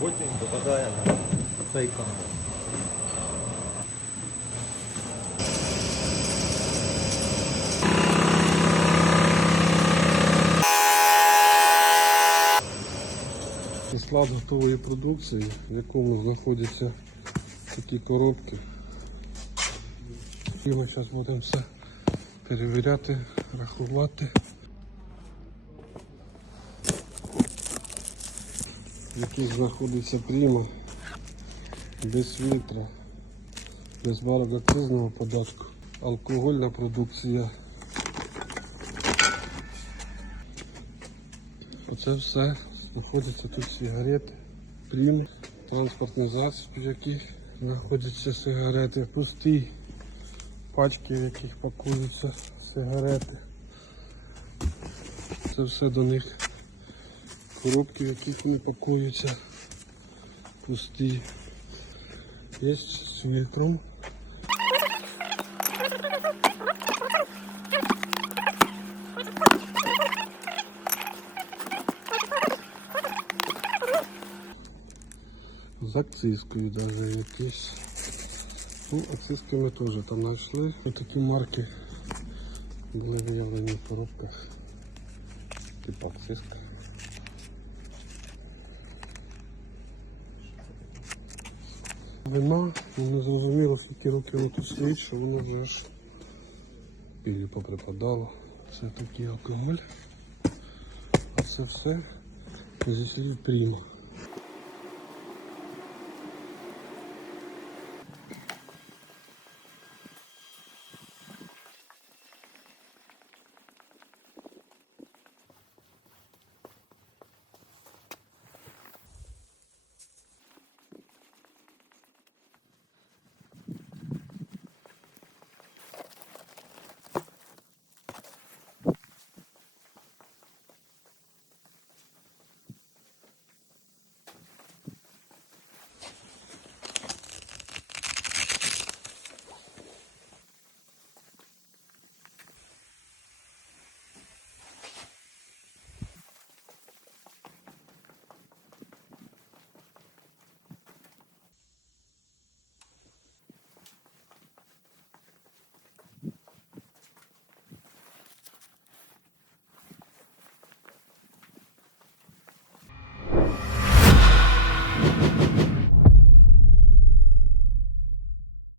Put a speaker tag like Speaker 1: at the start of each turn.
Speaker 1: потім попадає на цей канал.
Speaker 2: Це склад готової продукції, в якому знаходяться такі коробки. І ми зараз будемо все перевіряти, рахувати. В яких знаходиться прямо без фільтра, без барокацизного податку, алкогольна продукція. Оце все знаходяться тут сигарети, плін, транспортний засіб, в яких знаходяться сигарети, пусті пачки, в яких пакуються сигарети. Це все до них коробки, в яких вони пакуються, пусті. Є з фільтром. З акцизкою навіть якісь. Ну, акцизки ми теж там знайшли. Ось такі марки були виявлені в коробках. Типу акцизка. Вина, не зрозуміло, скільки років тут стоїть, що воно вже аж пілі поприпадало. Це такий алкоголь. А це все зі слів пріма.